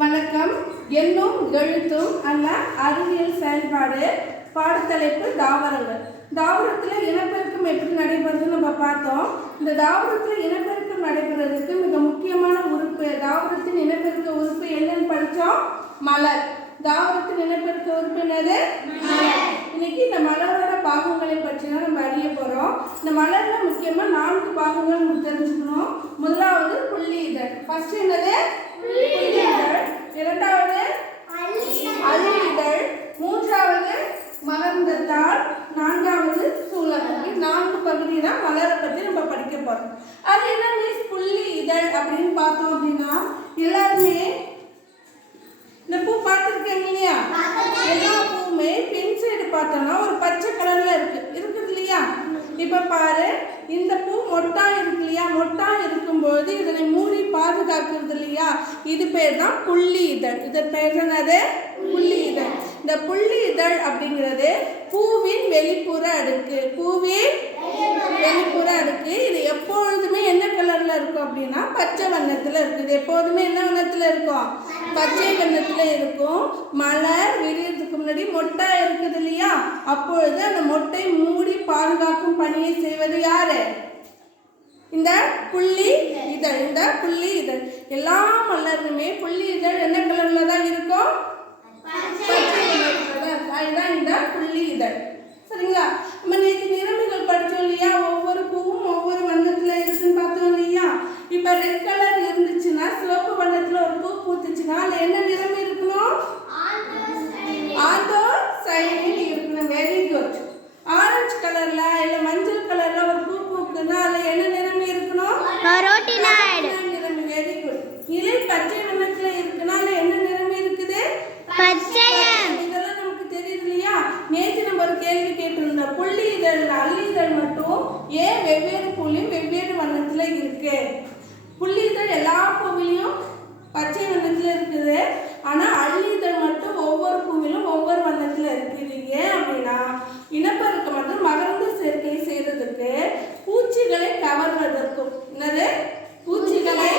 வணக்கம். எண்ணும் எழுத்தும் அல்ல அறிவியல் செயல்பாடு பாடத்தலைப்பு தாவரங்கள். தாவரத்தில் இனப்பெருக்கம் எப்படி நடைபெறுதுன்னு நம்ம பார்த்தோம். இந்த தாவரத்தில் இனப்பெருக்கம் நடைபெறதுக்கு மிக முக்கியமான உறுப்பு தாவரத்தின் இனப்பெருக்க உறுப்பு என்னன்னு படித்தோம் மலர். தாவரத்தின் இனப்பெருக்க உறுப்பு என்னது? இன்னைக்கு இந்த மலரோட பாகங்களை பற்றி தான் நம்ம அறிய போகிறோம் இந்த மலரில் முக்கியமாக நான்கு பாகங்கள் நம்ம தெரிஞ்சுக்கணும். முதலாவது புள்ளி இதழ். ஃபர்ஸ்ட் என்னது? புள்ளி இதழ். இரண்டாவது அள்ளி இதழ் மூன்றாவது மகர்ந்தத்தாள் நான்காவது இது நான்கு பகுதி தான் மலரை பற்றி நம்ம படிக்க போகிறோம் அது என்ன மீன்ஸ் புள்ளி இதழ் அப்படின்னு பார்த்தோம் அப்படின்னா எல்லாருமே இந்த பூ பார்த்துருக்கீங்க இல்லையா? எல்லா பூவுமே பின் சைடு பார்த்தோம்னா ஒரு பச்சை கலர்ல இருக்கு. இருக்குது இப்போ பாரு இந்த பூ மொட்டா இருக்கு இல்லையா? மொட்டா இருக்கும்போது இதனை மூடி பாதுகாக்கிறது இல்லையா? இது பேர் தான் புள்ளி இதழ். இதன் பேர் என்னது? புள்ளி இதழ். இந்த புள்ளி இதழ் அப்படிங்கிறது பூவின் வெளிப்புற அடுக்கு. பூவின் வெளிப்புற அடுக்கு. இது எப்பொழுதுமே கலர்ல இருக்கும் அப்படின்னா பச்சை வண்ணத்துல இருக்கு இது எப்போதுமே என்ன வண்ணத்துல இருக்கும்? பச்சை வண்ணத்துல இருக்கும். மலர் விரியறதுக்கு முன்னாடி மொட்டை இருக்குது இல்லையா? அப்பொழுது அந்த மொட்டை மூடி பாதுகாக்கும் பணியை செய்வது யாரு? இந்த புள்ளி இதழ். இந்த புள்ளி இதழ். எல்லா மலருமே புள்ளி இதழ். என்ன கலர்ல தான் இருக்கும்? பச்சை. கலர்ல தான் இருக்கும். அதுதான் இந்த புள்ளி இதழ். சரிங்களா? நம்ம நேற்று நிறமிகள் படித்தோம் இல்லையா ஒவ்வொரு பூவும் ஒவ்வொரு வண்ணத்துல இருக்குன்னு பார்த்தோம் இல்லையா இப்போ ரெட் கலர் இருந்துச்சுன்னா சிவப்பு வண்ணத்துல ஒரு பூ பூத்துச்சுன்னா அதுல என்ன நிறம் இருக்கணும் ஆந்தோ சைனில் இருக்கணும் வெரி குட் ஆரஞ்சு கலர்ல இல்ல மஞ்சள் கலர்ல ஒரு பூ பூக்குதுன்னா அதுல என்ன நிறம் இருக்கணும் கரோட்டினாய்டு நிறம் வெரி குட் இலை பச்சை வண்ணத்துல இருக்குன்னா அதுல என்ன நிறம் இருக்குது பச்சையம் இதெல்லாம் நமக்கு தெரியுது இல்லையா நேற்று நம்ம ஒரு கேள்வி கேட்டிருந்தோம் புள்ளி இதழ் அள்ளி இதழ் மட்டும் ஏன் வெவ்வேறு புள்ளியும் வெவ்வேறு வண்ணத்துல இருக்கு புள்ளி இதழ் எல்லா பூவிலையும் பச்சை வண்ணத்தில் இருக்குது. ஆனால் அள்ளி இதழ் மட்டும் ஒவ்வொரு பூவிலும் ஒவ்வொரு வண்ணத்தில் இருக்குது. ஏன் அப்படின்னா இனப்பெருக்கம் வந்து மகரந்த சேர்க்கை செய்கிறதுக்கு பூச்சிகளை கவர்வதற்கும் என்னது? பூச்சிகளை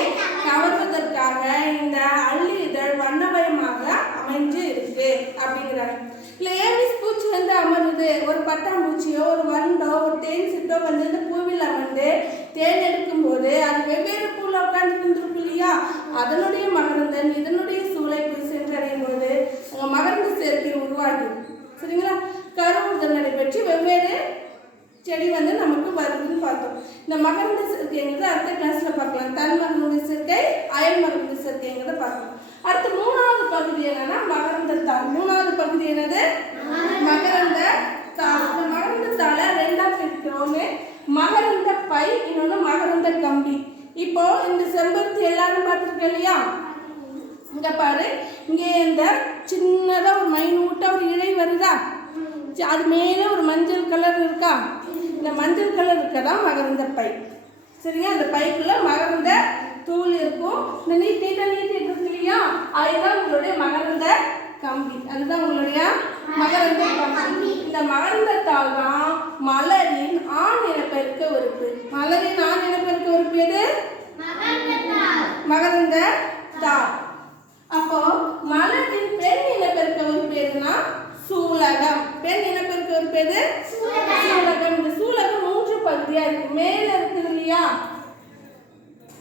கவர்வதற்காக இந்த அள்ளி இதழ் வண்ணமயமாக அமைஞ்சு இருக்கு அப்படிங்கிறாங்க. இல்லை ஏவிஸ் பூச்சி வந்து அமருது. ஒரு பட்டாம்பூச்சியோ ஒரு வண்டோ ஒரு தேன் சிட்டோ வந்து இந்த பூவில் அமர்ந்து தேன் எடுக்கும்போது அது வெவ்வேறு பூவில் உட்காந்து இருந்திருக்கும் இல்லையா அதனுடைய மகரந்தன் இதனுடைய சூளை போய் சென்றடையும் போது அங்கே மகரந்த சேர்க்கை உருவாகிடும் சரிங்களா கருவுறுதல் நடைபெற்று வெவ்வேறு செடி வந்து நமக்கு வருதுன்னு பார்த்தோம் இந்த மகரந்த சேர்க்கைங்கிறது அடுத்த கிளாஸ்ல பார்க்கலாம். தன் மகரந்த சேர்க்கை அயல் மகரந்த சேர்க்கைங்கிறத பார்க்கலாம். அடுத்து மூணாவது பகுதி என்னன்னா மகரந்த தாள். மூணாவது பகுதி என்னது? மகரந்த தாள். இந்த மகரந்த தாளை ரெண்டா பிரிக்கிறோன்னு மகரந்த பை இன்னொன்று மகரந்த கம்பி. இப்போ இந்த செம்பருத்தி எல்லாரும் பார்த்துருக்கோம் இல்லையா? இங்க பாரு. இங்கே இந்த சின்னதா ஒரு மைனூட்டா ஒரு இழை வருதா? அது மேலே ஒரு மஞ்சள் கலர் இருக்கா? இந்த மஞ்சள் கலர் இருக்கதா? மகரந்த பை. சரிங்க அந்த பைக்குள்ள மகரந்த தூள் இருக்கும். இந்த நீட் நீட்டிட்டு இருக்கு இல்லையா? அதுதான் உங்களுடைய மகரந்த கம்பி. அதுதான் உங்களுடைய மகரந்த கம்பி. இந்த மகரந்தத்தால் தான் மலரின் ஆண் இனப்பெருக்க உறுப்பு மலரின் ஆண் இனப்பெருக்க உறுப்பு எது மகரந்த தாள் அப்போ மலரின் பெண் இனப்பெருக்க உறுப்பு எதுனா சூலகம் பெண் இனப்பெருக்க சூலகம். இந்த சூலகம் மூன்று பகுதியா இருக்கு. மேல இருக்கு இல்லையா?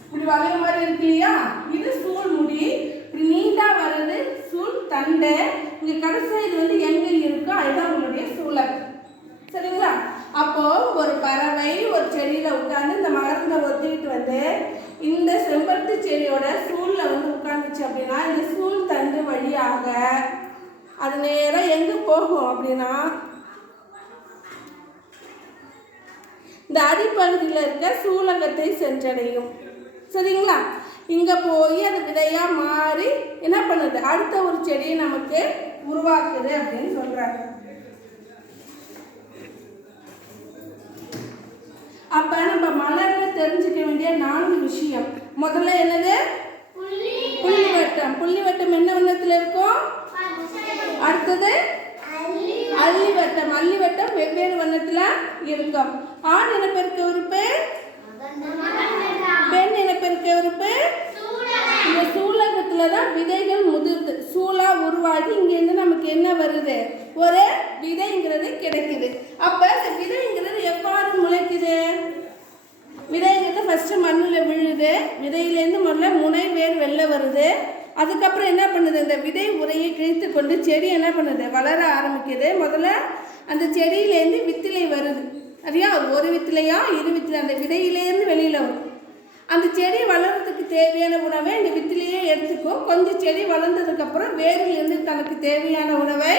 இப்படி வளைய மாதிரி இருக்கு இல்லையா? இது சூழ் முடி. இப்படி நீண்டா வர்றது சூழ் தண்டை. இங்க கடைசியா இது வந்து எங்க இருக்கோ? அதுதான் உங்களுடைய சூலகம். சரிங்களா? அப்போ ஒரு பறவை ஒரு செடியில உட்கார்ந்து இந்த மகரந்த ஒத்திக்கிட்டு வந்து இந்த செம்பருத்தி செடியோட சூழ்ல வந்து உட்கார்ந்துச்சு அப்படின்னா இந்த சூழ் தண்டு வழியாக அது நேராக எங்கே போகும் அப்படின்னா இந்த அடிப்பகுதியில் இருக்க சூலகத்தை சென்றடையும். சரிங்களா? இங்கே போய் அது விதையாக மாறி என்ன பண்ணுது? அடுத்த ஒரு செடியை நமக்கு உருவாக்குது அப்படின்னு சொல்கிறாங்க அப்போ நம்ம மலரில் தெரிஞ்சுக்க வேண்டிய நான்கு விஷயம். முதல்ல என்னது? புள்ளி வட்டம் புள்ளி வட்டம் என்ன வண்ணத்தில் இருக்கும்? அடுத்தது? அள்ளி வட்டம் அள்ளி வட்டம் வெவ்வேறு வண்ணத்தில் இருக்கும். ஆண் இனப்பெருக்க உறுப்பு பெண்? இனப்பெருக்க உறுப்பு இந்த சூலகத்துல தான் விதைகள் முதிர்ந்து சூலா உருவாகி இங்கேருந்து நமக்கு என்ன வருது? ஒரு விதைங்கிறது கிடைக்குது. அப்போ இந்த விதைங்கிறது எவ்வாறு முளைக்குது? விதைங்கிறது ஃபஸ்ட்டு மண்ணில் விழுது விதையிலேருந்து முதல்ல முனை வேர் வெளில வருது. அதுக்கப்புறம் என்ன பண்ணுது? இந்த விதை கொண்டு செடி என்ன பண்ணுது? வளர ஆரம்பிக்குது. முதல்ல அந்த செடியிலேருந்து வித்திலை வருது. சரியா? ஒரு வித்திலையா இரு வித்திலை அந்த விதையிலேருந்து வெளியில் வரும். அந்த செடி வளர்றதுக்கு தேவையான உணவை இந்த வித்திலையே எடுத்துக்கும் கொஞ்சம் செடி வளர்ந்ததுக்கப்புறம் வேரிலிருந்து தனக்கு தேவையான உணவை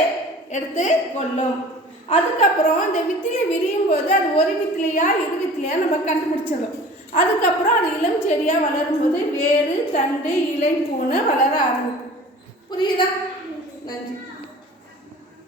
எடுத்து கொள்ளும். அதுக்கப்புறம் இந்த வித்திலை விரியும் போது அது ஒரு வித்திலையா இரு வித்திலையா நம்ம கண்டுபிடிச்சிடும் அதுக்கப்புறம் அது இளம் செடியாக வளரும்போது வேறு தண்டு இலை பூனை வளர ஆரம்பிக்கும். புரியுதா? நன்றி